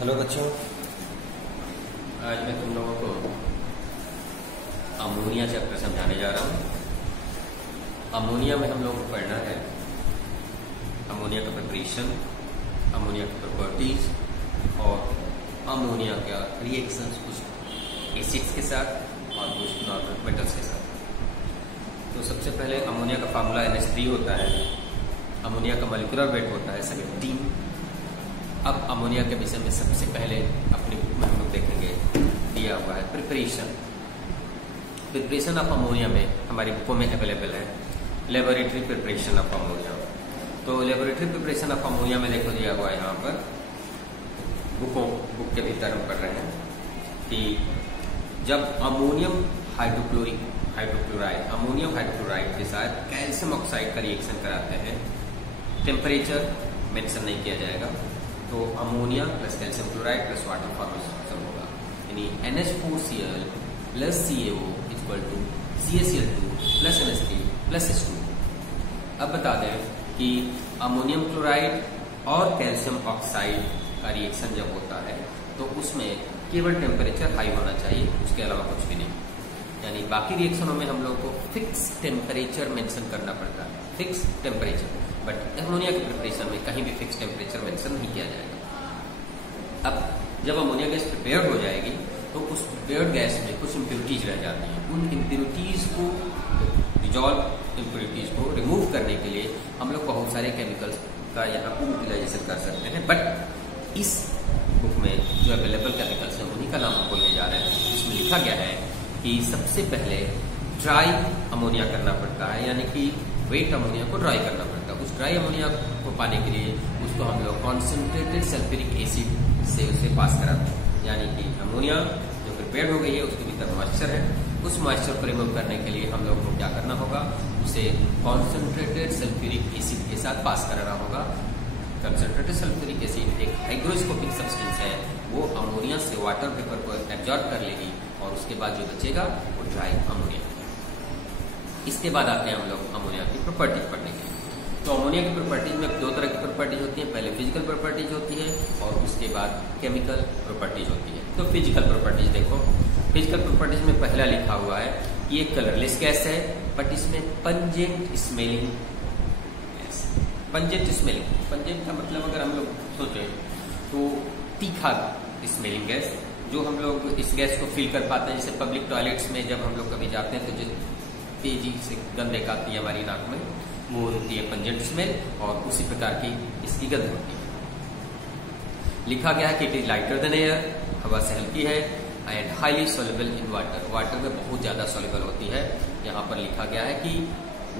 Hello बच्चों, आज मैं तुम लोगों को अमोनिया चैप्टर समझाने जा रहा हूँ। अमोनिया में हम लोगों को पढ़ना है अमोनिया का प्रिपरेशन, अमोनिया की प्रॉपर्टीज और अमोनिया का रिएक्शंस कुछ एसिड्स के साथ और कुछ नॉर्मल मेटल्स के साथ। तो सबसे पहले अमोनिया का फार्मूला NH3 होता है। अमोनिया का मॉलिक्यूलर वेट होता है 17। अब अमोनिया के विषय में सबसे पहले अपनी बुक में हम लोग देखेंगे, दिया हुआ है प्रिपरेशन ऑफ अमोनिया में हमारी बुकों में अवेलेबल है लेबोरेटरी प्रिपरेशन ऑफ अमोनिया। तो लेबोरेटरी प्रिपरेशन ऑफ अमोनिया में देखो दिया हुआ है यहाँ पर बुक के भीतर हम पढ़ रहे हैं कि जब अमोनियम हाइड्रोक्लोराइड अमोनियम हाइड्रोक्लोराइड के साथ कैल्शियम ऑक्साइड का रिएक्शन कराते हैं, टेम्परेचर मेंशन नहीं किया जाएगा, तो ammonia plus calcium chloride plus water formation होगा, यानी NH4Cl plus CaO equal to CaCl2 plus NH3 plus H2। अब बता दें कि अमोनियम क्लोराइड और कैल्शियम ऑक्साइड का रिएक्शन जब होता है तो उसमें केवल टेम्परेचर हाई होना चाहिए, उसके अलावा कुछ भी नहीं। यानी बाकी रिएक्शनों में हम लोग को फिक्स टेम्परेचर मेंशन करना पड़ता है, फिक्स टेम्परेचर। बट अमोनिया के प्रिपरेशन में कहीं भी फिक्स टेम्परेचर मेंशन नहीं किया जाएगा। अब जब अमोनिया गैस प्रिपेयर हो जाएगी तो उस प्रिपेयर्ड गैस में कुछ इम्प्योरिटीज रह जाती हैं। उन इम्प्योरिटीज को रिमूव करने के लिए हम लोग बहुत सारे केमिकल्स का यहाँ पर यूटिलाइजेशन कर सकते हैं। बट इस बुक में जो अवेलेबल केमिकल्स हैं उन्हीं का नाम हम बोलने जा रहे हैं। इसमें लिखा गया है कि सबसे पहले ड्राई अमोनिया करना पड़ता है, यानी कि वेट अमोनिया को ड्राई करना पड़ता है। उस ड्राई अमोनिया को पाने के लिए उसको हम लोग कॉन्सेंट्रेटेड सल्फ्यूरिक एसिड से उसे पास कराते हैं। यानी कि अमोनिया जो प्रिपेयर हो गई है उसके भीतर मॉइस्चर है, उस मॉइस्चर को रिमूव करने के लिए हम लोग को क्या करना होगा, उसे कॉन्सेंट्रेटेड सल्फ्यूरिक एसिड के साथ पास कराना होगा। कंसंट्रेटेड सल्फ्यूरिक एसिड एक हाइग्रोस्कोपिक सब्सटेंस है, वो अमोनिया से वाटर वेपर को एब्जॉर्ब कर लेगी और उसके बाद जो बचेगा वो ड्राई अमोनिया। इसके बाद आते हैं हम लोग अमोनिया की प्रॉपर्टीज पढ़ने के लिए। तो अमोनिया की प्रॉपर्टीज में दो तरह की प्रॉपर्टीज होती है, पहले फिजिकल प्रॉपर्टीज होती है और उसके बाद केमिकल प्रॉपर्टीज होती है। तो फिजिकल प्रॉपर्टीज देखो, फिजिकल प्रॉपर्टीज में पहला लिखा हुआ है कि ये कलरलेस गैस है बट इसमें पंजेंट स्मेलिंग गैस। पंजेंट का मतलब अगर हम लोग सोचे तो तीखा स्मेलिंग गैस, जो हम लोग इस गैस को फील कर पाते हैं। जैसे पब्लिक टॉयलेट्स में जब हम लोग कभी जाते हैं तो जो तेजी से गंध एक आती है हमारी नाक में, वो होती है पंजेंट स्मेल, और उसी प्रकार की इसकी गंध होती है। लिखा गया है कि it is lighter than air, हवा से हल्की है, and highly soluble in water, water में बहुत ज्यादा सोल्युबल होती है। यहाँ पर लिखा गया है कि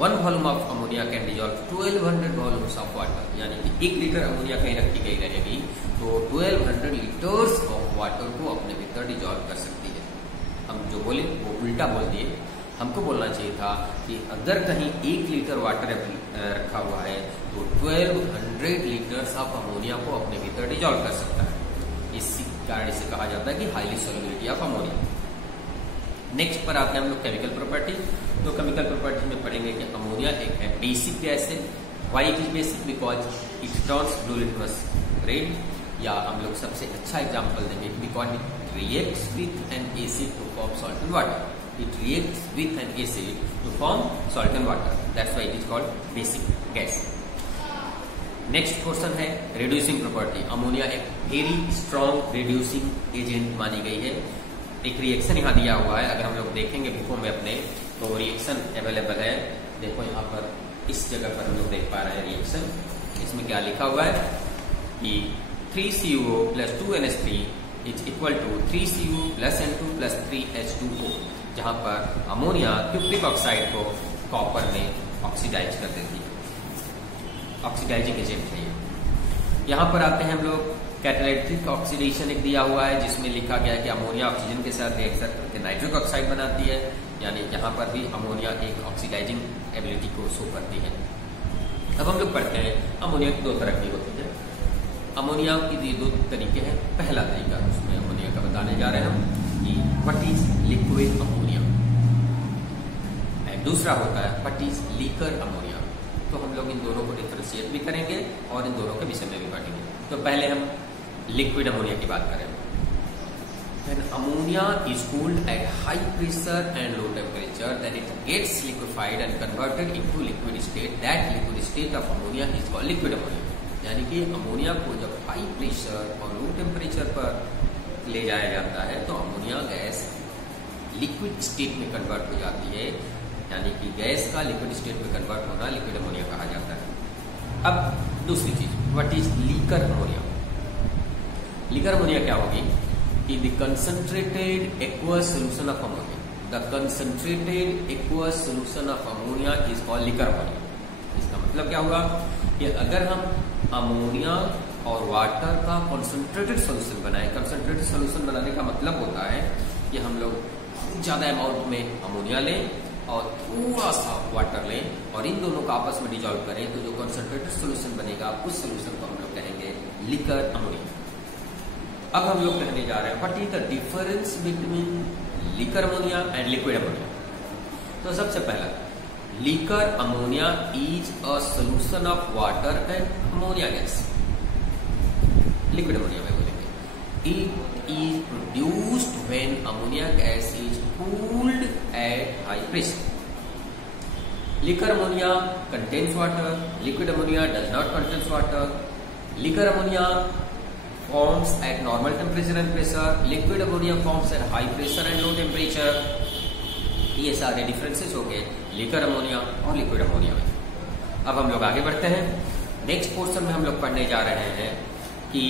1 volume of ammonia can dissolve 1200 volumes of water, यानी कि 1 लीटर अमोनिया कहीं रखी गई रहेगी तो 1200 लीटर्स ऑफ वाटर को अपने भीतर डिजॉल्व कर सकती है। हम जो बोले वो उल्टा बोल दिए, हमको बोलना चाहिए था कि अगर कहीं 1 लीटर वाटर रखा हुआ है तो 1200 लीटर्स ऑफ अमोनिया को अपने भीतर डिजॉल्व कर सकता है। इसी कारण इसे कहा जाता है कि highly solubility of ammonia. Next पर आते हैं हम लोग केमिकल प्रॉपर्टी। तो केमिकल प्रॉपर्टी में पढ़ेंगे कि अमोनिया एक है बेसिक गैस है। Why it is basic? Because it turns blue litmus red, या हम लोग सबसे अच्छा एग्जाम्पल देंगे because it reacts with an acid to form salt and water. It reacts with an acid to form salt and water. That's why it is called basic gas. Next portion है reducing property. Ammonia एक very strong reducing agent मानी गई है। एक reaction यहाँ दिया हुआ है, अगर हम लोग देखेंगे बुकों में अपने तो रिएक्शन अवेलेबल है। देखो यहाँ पर इस जगह पर हम लोग देख पा रहे हैं रिएक्शन। इसमें क्या लिखा हुआ है कि 3CuO plus 2NH3 is equal to 3Cu plus N2 plus 3H2O, जहां पर अमोनिया क्यूप्रिक ऑक्साइड को कॉपर में ऑक्सीडाइज कर देती है, ऑक्सीडाइजिंग एजेंट है ये। यहाँ पर आते हैं हम लोग कैटालिटिक ऑक्सीडेशन एक दिया हुआ है, जिसमें लिखा गया है कि अमोनिया ऑक्सीजन के साथ रिएक्शन करके नाइट्रिक ऑक्साइड बनाती है, यानी यहाँ पर भी अमोनिया एक ऑक्सीडाइजिंग एबिलिटी को शो करती है। अब हम लोग पढ़ते हैं अमोनिया की 2 तरह की होती है। अमोनिया की 2 तरीके हैं। पहला तरीका उसमें अमोनिया का बताने जा रहे हैं हम कि what is liquid ammonia, and दूसरा होता है व्हाट इज लीकर अमोनिया। तो हम लोग इन दोनों को डिफरेंशिएट भी करेंगे और इन दोनों के विषय में भी पढ़ेंगे। तो पहले हम लिक्विड अमोनिया की बात करें, when ammonia is cooled at high pressure and low temperature, then it gets liquefied and converted into liquid state. That liquid state of ammonia is called liquid ammonia. यानी कि अमोनिया को जब high pressure और low temperature पर ले जाया जाता है तो अमोनिया गैस लिक्विड स्टेट में कन्वर्ट हो जाती है, यानी कि गैस का लिक्विड स्टेट में कन्वर्ट होना लिक्विड अमोनिया कहा जाता है। अब दूसरी चीज, what is liquor ammonia? Liquor ammonia क्या होगी? In the concentrated aqueous solution of ammonia, the concentrated aqueous solution of ammonia is called liquor ammonia. इसका मतलब क्या हुआ कि अगर हम अमोनिया और वाटर का कंसंट्रेटेड सॉल्यूशन बनाए, कंसंट्रेटेड सॉल्यूशन बनाने का मतलब होता है कि हम लोग बहुत ज्यादा अमाउंट में अमोनिया लें और थोड़ा सा वाटर लें और इन दोनों को आपस में डिजॉल्व करें, तो जो कंसंट्रेटेड सॉल्यूशन बनेगा उस सॉल्यूशन को हम लोग कहेंगे लिकर अमोनिया। अब हम लोग कहने जा रहे हैं what is the difference between liquor ammonia and liquid ammonia. तो सबसे पहला, liquor ammonia is a solution of water and ammonia gas. Liquid ammonia में बोलेंगे it is produced when ammonia gas is cooled at high pressure. Liquor ammonia contains water, liquid ammonia does not contains water. Liquor ammonia forms at normal temperature and pressure, liquid ammonia forms at high pressure and low temperature। ये सारे differences हो गए liquor ammonia और liquid ammonia में। अब हम लोग आगे बढ़ते हैं। नेक्स्ट पोर्शन में हम लोग पढ़ने जा रहे हैं कि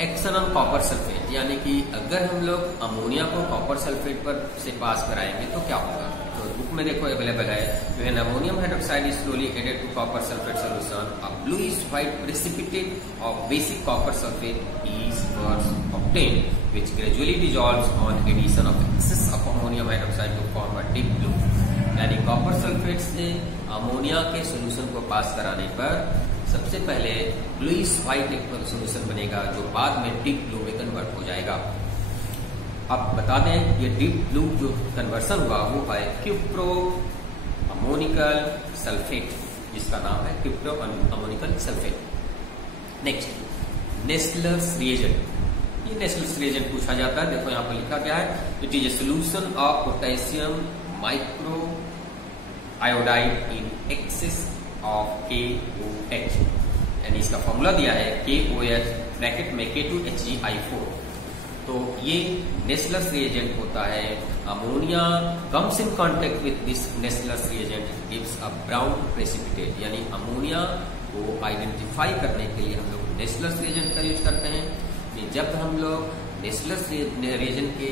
एक्शन ऑन कॉपर सल्फेट, यानी कि अगर हम लोग अमोनिया को कॉपर सल्फेट पर से पास कराएंगे तो क्या होगा। तो बुक में देखो अवेलेबल है, when ammonium hydroxide is slowly added to copper sulphate solution, a bluish white precipitate of basic copper sulphate is first obtained which gradually dissolves on addition of excess of ammonium hydroxide to form a deep blue. यानी copper sulphate से ammonia के solution को pass कराने पर सबसे पहले bluish white एक solution बनेगा जो बाद में डीप ब्लू में कन्वर्ट हो जाएगा। अब बता दें ये डीप ब्लू जो कन्वर्सन हुआ वो है क्यूप्रो अमोनिकल सल्फेट, जिसका नाम है cupro ammoniacal sulphate. Next, Nessler's reagent. ये नेस्लर्स रिएजेंट पूछा जाता है, देखो यहाँ पर लिखा क्या है, it is a solution of potassium micro iodide in excess of KOH, यानी इसका फॉर्मूला दिया है KOH ब्रैकेट में K2HgI4। तो ये नेस्लर्स रिएजेंट होता है। Ammonia comes in contact with this Nessler's reagent gives a brown precipitate, यानी अमोनिया को आइडेंटिफाई करने के लिए हम लोग नेस्लर्स रिएजेंट का यूज करते हैं। जब हम लोग नेस्लर्स रिएजेंट के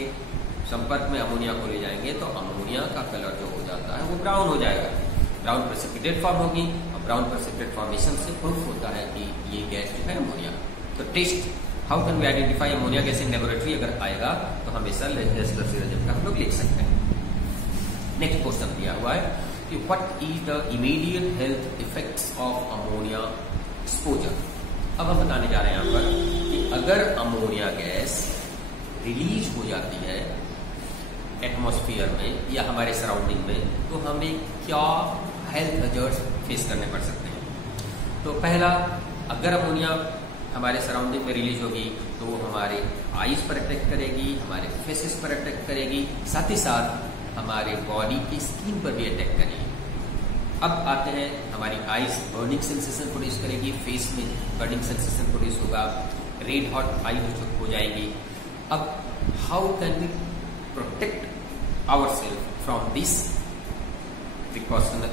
संपर्क में अमोनिया को ले जाएंगे तो अमोनिया का कलर जो हो जाता है वो ब्राउन हो जाएगा, ब्राउन प्रेसिपिटेट फॉर्म होगी और ब्राउन प्रेसिपिटेट फॉर्मेशन से प्रूफ होता है कि ये गैस जो है अमोनिया। तो test, how can we identify ammonia gas in laboratory, अगर आएगा तो हमेशा नेस्लर्स रिएजेंट का हम लोग लिख सकते हैं। नेक्स्ट क्वेश्चन दिया हुआ है कि what is the immediate health effects of ammonia exposure. अब हम बताने जा रहे हैं यहाँ पर कि अगर अमोनिया गैस रिलीज हो जाती है एटमॉस्फेयर में या हमारे सराउंडिंग में तो हमें क्या हेल्थ हजार्ड्स फेस करने पड़ सकते हैं। तो पहला, अगर अमोनिया हमारे सराउंडिंग में रिलीज होगी तो वो हमारे आईज पर अटैक करेगी, हमारे फेसेस पर अटैक करेगी, साथ ही साथ हमारे बॉडी की स्किन पर भी अटैक करेगी। अब आते हैं, हमारी आईज बर्निंग सेंसेशन प्रोड्यूस करेगी, फेस में बर्निंग सेंसेशन प्रोड्यूस होगा, रेड हॉट आई हो जाएगी। अब how can we protect ourself from this precaution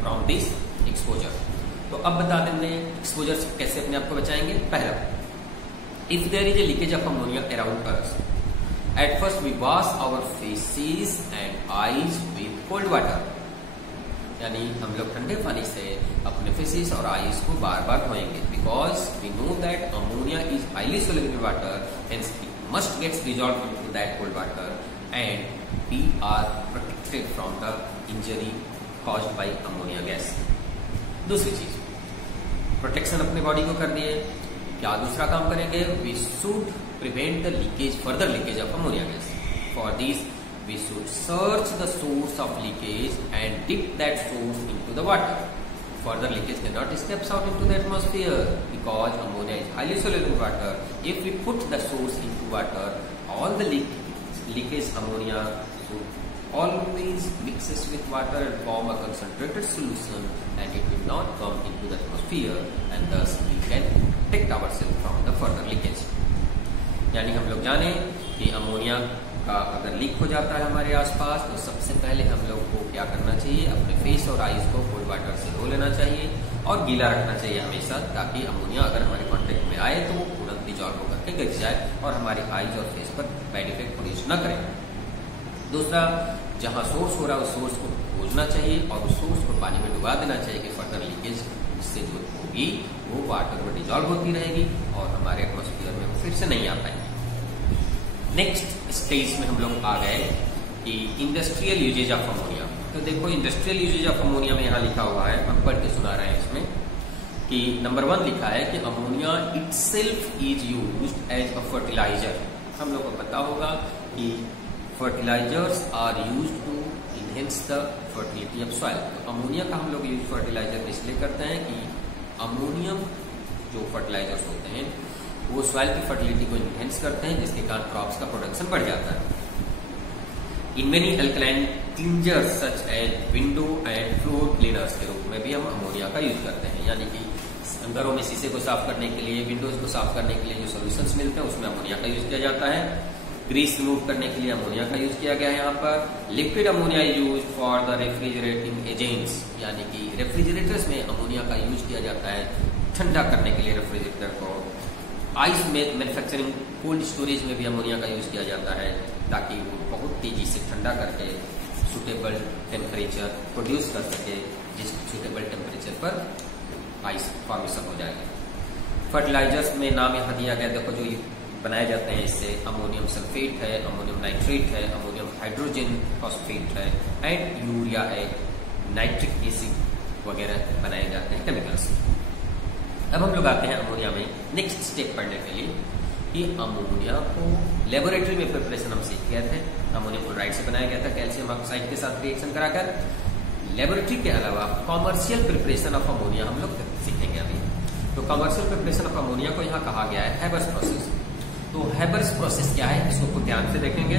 from this exposure. तो अब बता देंगे एक्सपोजर से कैसे अपने आप को बचाएंगे। पहला, if there is a leakage of ammonia around us, at first we wash our faces and eyes with cold water, यानी हम लोग ठंडे पानी से अपने फेसेस और आईज को बार बार धोएंगे, because we know that ammonia is highly soluble in water, hence it must gets dissolved into that cold water and we are protected from the injury caused by ammonia gas. दूसरी चीज, protection अपने body को कर दिए, क्या दूसरा काम करेंगे, we should prevent the leakage, further leakage of ammonia gas. For this we should search the source of leakage and dip that source into the water. further leakage cannot escape out into the atmosphere because ammonia is highly soluble in water. If we put the source into water, all the leakage ammonia always mixes with water and form a concentrated solution, and it will not come into the atmosphere, and thus we can protect ourselves from the further leakage. यानी हम लोग जाने कि ammonia का अगर leak हो जाता है हमारे आसपास, तो सबसे पहले हम लोग को क्या करना चाहिए, अपने फेस और आईज को कोल्ड वाटर से धो लेना चाहिए और गीला रखना चाहिए हमेशा, ताकि अमोनिया अगर हमारे कॉन्टेक्ट में आए तो वो तुरंत डिजॉल्व होकर के गिर जाए और हमारे आईज और फेस पर बैड इफेक्ट प्रोड्यूस न करे। दूसरा, जहाँ सोर्स हो रहा है उस सोर्स को खोजना चाहिए और उस सोर्स को पानी में डुबा देना चाहिए कि फर्दर लीकेज इससे जो होगी वो वाटर में डिजॉल्व होती रहेगी और हमारे एटमॉस्फेयर में वो फिर से नहीं आ पाएगी। नेक्स्ट स्टेज में हम लोग आ गए कि इंडस्ट्रियल यूजेज ऑफ अमोनिया। तो देखो इंडस्ट्रियल यूजेज ऑफ अमोनिया में यहाँ लिखा हुआ है, हम पढ़ के सुना रहे हैं इसमें कि नंबर 1 लिखा है कि ammonia itself is used as a fertiliser. हम लोग को पता होगा कि fertilisers are used to enhance the fertility of soil. तो अमोनिया का हम लोग यूज फर्टिलाइजर इसलिए करते हैं कि अमोनियम जो फर्टिलाइजर्स होते हैं वो सॉइल की फर्टिलिटी को इनहेंस करते हैं, जिसके कारण क्रॉप्स का प्रोडक्शन बढ़ जाता है। In many alkaline cleansers such as window and floor cleaners के रूप में भी हम अमोनिया का यूज करते हैं, यानी कि घरों में शीशे को साफ करने के लिए, विंडोज को साफ करने के लिए जो सोल्यूशंस मिलते हैं उसमें अमोनिया का यूज किया जाता है। ग्रीस रिमूव करने के लिए अमोनिया का यूज किया गया है। यहाँ पर liquid ammonia use for the refrigerating agents, यानी कि रेफ्रिजरेटर्स में अमोनिया का यूज किया जाता है ठंडा करने के लिए रेफ्रिजरेटर को। आइस में मैन्युफैक्चरिंग कोल्ड स्टोरेज में भी अमोनिया का यूज किया जाता है ताकि वो बहुत तेजी से ठंडा करके सुटेबल टेम्परेचर प्रोड्यूस कर सके, जिस सुटेबल टेम्परेचर पर आइस फॉर्मेशन हो जाएगा। फर्टिलाइजर्स में नाम यहाँ दिया गया, देखो जो बनाए जाते हैं इससे अमोनियम सल्फेट है, अमोनियम नाइट्रेट है, अमोनियम हाइड्रोजन फॉस्फेट है एंड यूरिया है, नाइट्रिक एसिड वगैरह बनाए जाते हैं केमिकल्स। अब हम लोग आते हैं अमोनिया में नेक्स्ट स्टेप पढ़ने के लिए कि अमोनिया को लेबोरेटरी में प्रिपरेशन हम सीख गए थे। अमोनियम क्लोराइड से बनाया गया था कैल्शियम ऑक्साइड के साथ रिएक्शन कराकर। लेबोरेटरी के अलावा कॉमर्शियल प्रिपरेशन ऑफ अमोनिया हम लोग सीखेंगे अभी। तो कॉमर्शियल प्रिपरेशन ऑफ अमोनिया को यहाँ कहा गया है हैबर्स प्रोसेस। तो हैबर्स प्रोसेस क्या है इसको ध्यान से देखेंगे।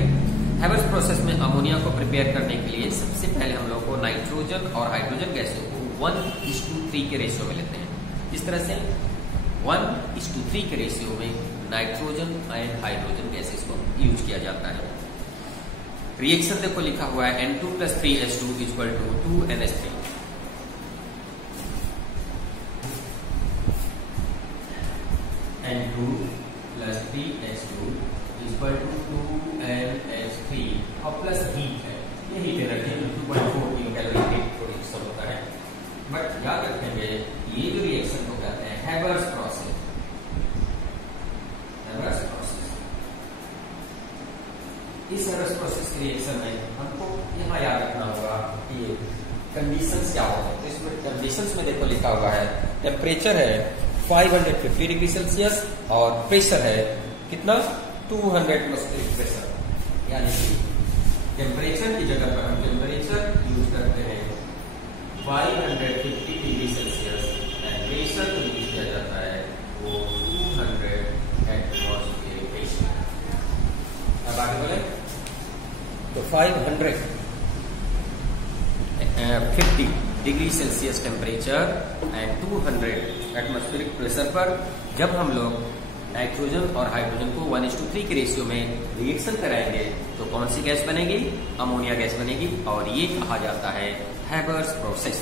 हैबर्स प्रोसेस में अमोनिया को प्रिपेयर करने के लिए सबसे पहले हम लोग को नाइट्रोजन और हाइड्रोजन गैसों को 1:3 के रेशियो में लेते हैं। इस तरह से 1:3 के रेशियो में नाइट्रोजन एंड हाइड्रोजन गैसेस को यूज किया जाता है। रिएक्शन देखो लिखा हुआ है N2 + 3H2 = 2NH3। N2 + 3H2 = 2NH3 और प्लस हीट है, ये heat energy 2.4 kilocalorie heat produce होता है। बट याद रखेंगे ये जो रिएक्शन को कहते हैं हैबर्स प्रोसेस। हैबर्स प्रोसेस, इस हैबर्स प्रोसेस के रिएक्शन में हमको यहाँ याद रखना होगा कि कंडीशंस क्या होते हैं। तो इसमें कंडीशंस में देखो लिखा हुआ है टेम्परेचर है 550 डिग्री सेल्सियस और प्रेशर है कितना 200 एटमॉस्फेरिक प्रेशर, यानी कि टेम्परेचर की जगह पर हम टेम्परेचर यूज करते हैं 550 डिग्री सेल्सियस एंड प्रेशर को यूज किया जाता है वो 200 एटमॉस्फेरिक प्रेशर। अब आगे बोले तो 550 degree Celsius temperature and 200 atmospheric pressure पर जब हम लोग नाइट्रोजन और हाइड्रोजन को 1:3 के रेशियो में रिएक्शन कराएंगे तो कौन सी गैस बनेगी, अमोनिया गैस बनेगी और ये कहा जाता है हैबर्स प्रोसेस।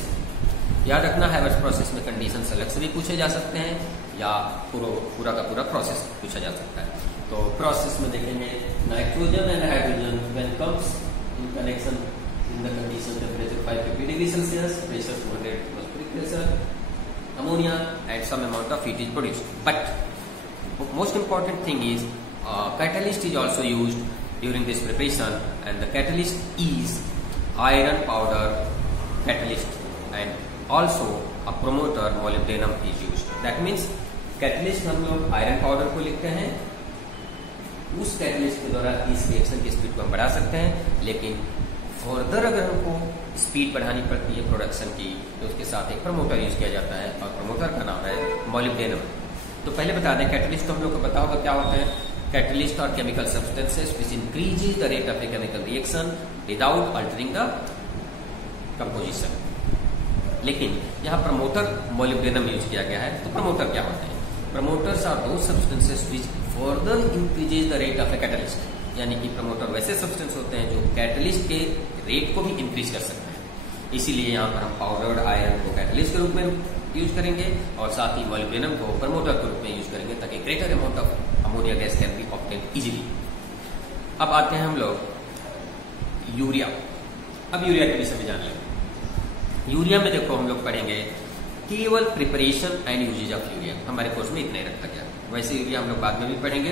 याद रखना हैबर्स प्रोसेस में कंडीशन अलग से भी पूछे जा सकते हैं या पूरा का पूरा प्रोसेस पूछा जा सकता है। तो प्रोसेस में देखेंगे nitrogen and hydrogen when comes in connection in the condition temperature 550 degree Celsius, pressure 200 atmospheric pressure, ammonia and some amount of heat is produced. But most important thing is catalyst is also used during this preparation, and the catalyst is iron powder catalyst and also a promoter molybdenum is used. That means catalyst हम लोग iron powder को लिखते हैं, उस catalyst के द्वारा इस reaction की स्पीड को हम बढ़ा सकते हैं, लेकिन फर्दर अगर हमको स्पीड बढ़ानी पड़ती है प्रोडक्शन की, तो उसके साथ एक प्रमोटर यूज किया जाता है और प्रमोटर का नाम है मोलिब्डेनम। तो पहले बता दें, कैटलिस्ट तो हम लोग को पता होगा क्या होते हैं। कैटलिस्ट और chemical substances which increases the rate of a chemical reaction without altering the composition. लेकिन यहाँ प्रमोटर मोलिब्डेनम यूज किया गया है। तो प्रमोटर क्या होते हैं? Promoters are those substances which further increases the rate of a catalyst, यानी कि प्रमोटर वैसे सब्सटेंस होते हैं जो कैटलिस्ट के रेट को भी इंक्रीज कर सकते हैं। इसीलिए यहाँ पर हम पाउडर्ड आयरन को कैटलिस्ट के रूप में यूज करेंगे और साथ ही मोलिब्डेनम को प्रमोटर के रूप में यूज करेंगे, ताकि greater amount of ammonia gas can be obtained easily. अब आते हैं हम लोग यूरिया। अब यूरिया के विषय में जान लेंगे। यूरिया में देखो हम लोग पढ़ेंगे केवल preparation and uses of urea. हमारे कोर्स में इतना ही रखा गया, वैसे यूरिया हम लोग बाद में भी पढ़ेंगे।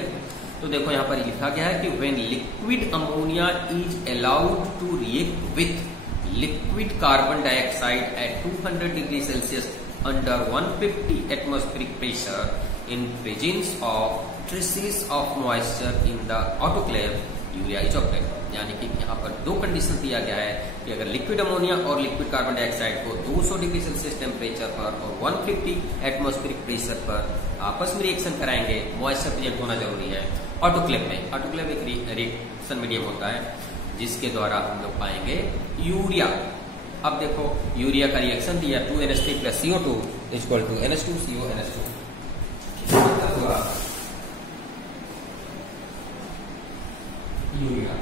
तो देखो यहाँ पर लिखा गया है कि when liquid ammonia is allowed to react with liquid carbon dioxide at 200 degree Celsius under 150 atmospheric pressure in presence of traces of moisture in the autoclave, urea is obtained. यानी कि यहाँ पर दो कंडीशन दिया गया है कि अगर लिक्विड अमोनिया और लिक्विड कार्बन डाइऑक्साइड को 200 डिग्री सेल्सियस टेम्परेचर पर और 150 एटमॉस्फेरिक प्रेशर पर आपस में रिएक्शन कराएंगे, मॉइस्चर प्रेजेंट होना जरूरी है ऑटोक्लेव में। ऑटोक्लेव एक रिएक्शन मीडियम होता है जिसके द्वारा हम लोग पाएंगे यूरिया। अब देखो यूरिया का रिएक्शन दिया 2NH3 + CO2 = NH2CO NH2। Urea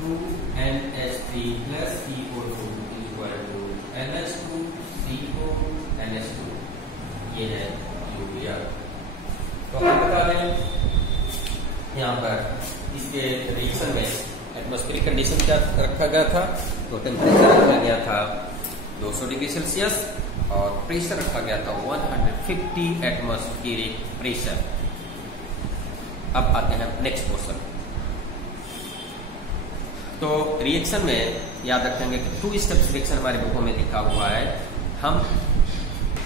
2NH3 + CO2 = NH2CO NH2। ये है यूरिया। तो हम बता दें यहाँ पर इसके रिएक्शन में एटमॉस्फेरिक कंडीशन क्या रखा गया था? तो टेम्परेचर रखा गया था 200 डिग्री सेल्सियस और प्रेशर रखा गया था 150 एटमॉस्फेरिक प्रेशर। अब आते हैं नेक्स्ट पोर्शन। तो रिएक्शन में याद रखेंगे कि 2 स्टेप्स रिएक्शन हमारे बुकों में लिखा हुआ है। हम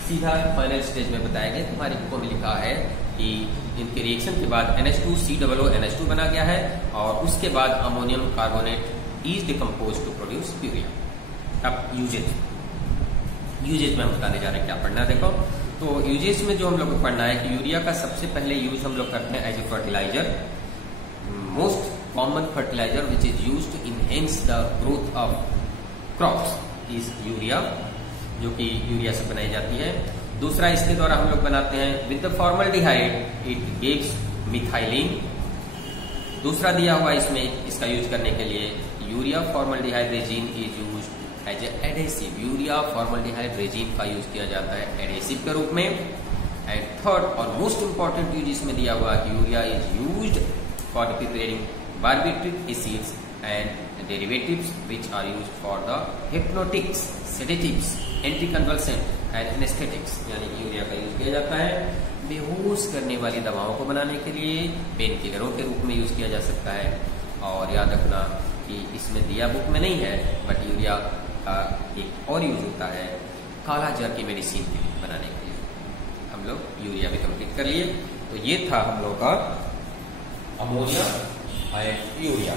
सीधा फाइनल स्टेज में बताएंगे। हमारी बुकों में लिखा है कि इनके रिएक्शन के बाद NH2COO NH2 बना गया है और उसके बाद ammonium carbonate is decompose to produce urea. अब यूजेज में हम बताने जा रहे हैं क्या पढ़ना है। देखो तो यूजेज में जो हम लोग को पढ़ना है कि यूरिया का सबसे पहले यूज हम लोग करते हैं as a fertiliser. Most common fertiliser which is use to enhance the growth of crops is urea, जो कि यूरिया से बनाई जाती है। दूसरा इसके द्वारा हम लोग बनाते हैं with the formaldehyde it gives methylene. दूसरा दिया हुआ इसमें इसका यूज करने के लिए urea formaldehyde resin is use as adhesive. Urea formaldehyde resin का यूज किया जाता है एडेसिव के रूप में। एंड थर्ड और मोस्ट इंपॉर्टेंट यूज इसमें दिया हुआ कि urea is used for preparing barbituric acids and derivatives which are used for the hypnotics, sedatives, anticonvulsant and anaesthetics. यानी यूरिया का यूज किया जाता है बेहोश करने वाली दवाओं को बनाने के लिए, पेन किलरों के रूप में यूज किया जा सकता है। और याद रखना कि इसमें दिया बुक में नहीं है, बट यूरिया का एक और यूज होता है काला जर की मेडिसिन बनाने के लिए। हम लोग यूरिया भी कंप्लीट कर लिए। तो ये था हम लोग का अमोनिया एंड यूरिया।